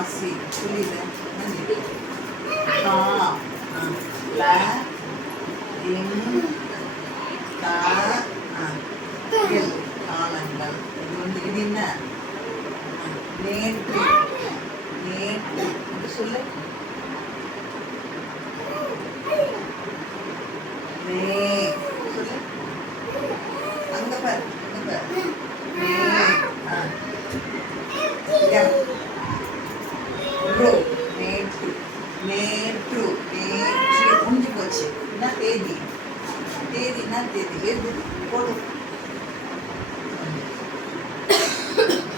ராசி புரியல ல இங் க எல் காலங்கள். இது வந்து இது என்ன? நேற்று. நேற்று. சொல்லு. நே சொல்லு. அங்க பாரு அங்க பாரு. நே ஆ நேற்று நேற்று நேற்று நேற்று முடிஞ்சு போச்சு. என்ன தேதி? தேதி என்ன தேதி? எழுது போடு.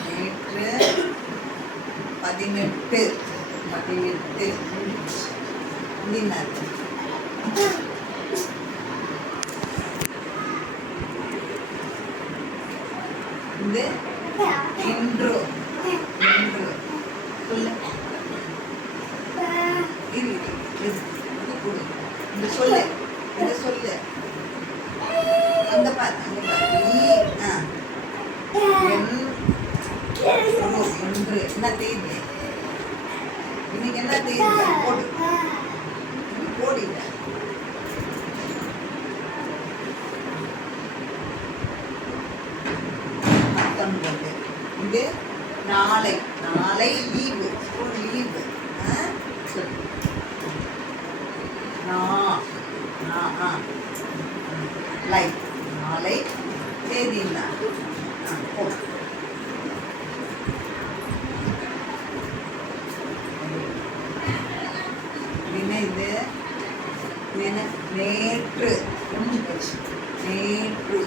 நேற்று பதினெட்டு பதினெட்டு முடிஞ்சு இது இன்று இன்று சொல்லு இது இது இது இது கொடு இந்த சொல்லு இது சொல்லு அந்த பாரு அங்க பாரு நீ ஆ என் ஓ, என்ன தேதி இன்னைக்கு என்ன தேதி போடு போடு இத. பத்தொன்பது இது நாளை நாளை லீவு ஸ்கூல் லீவு లైక్ నాలై తేదీ நினைந்து நேற்று நேற்று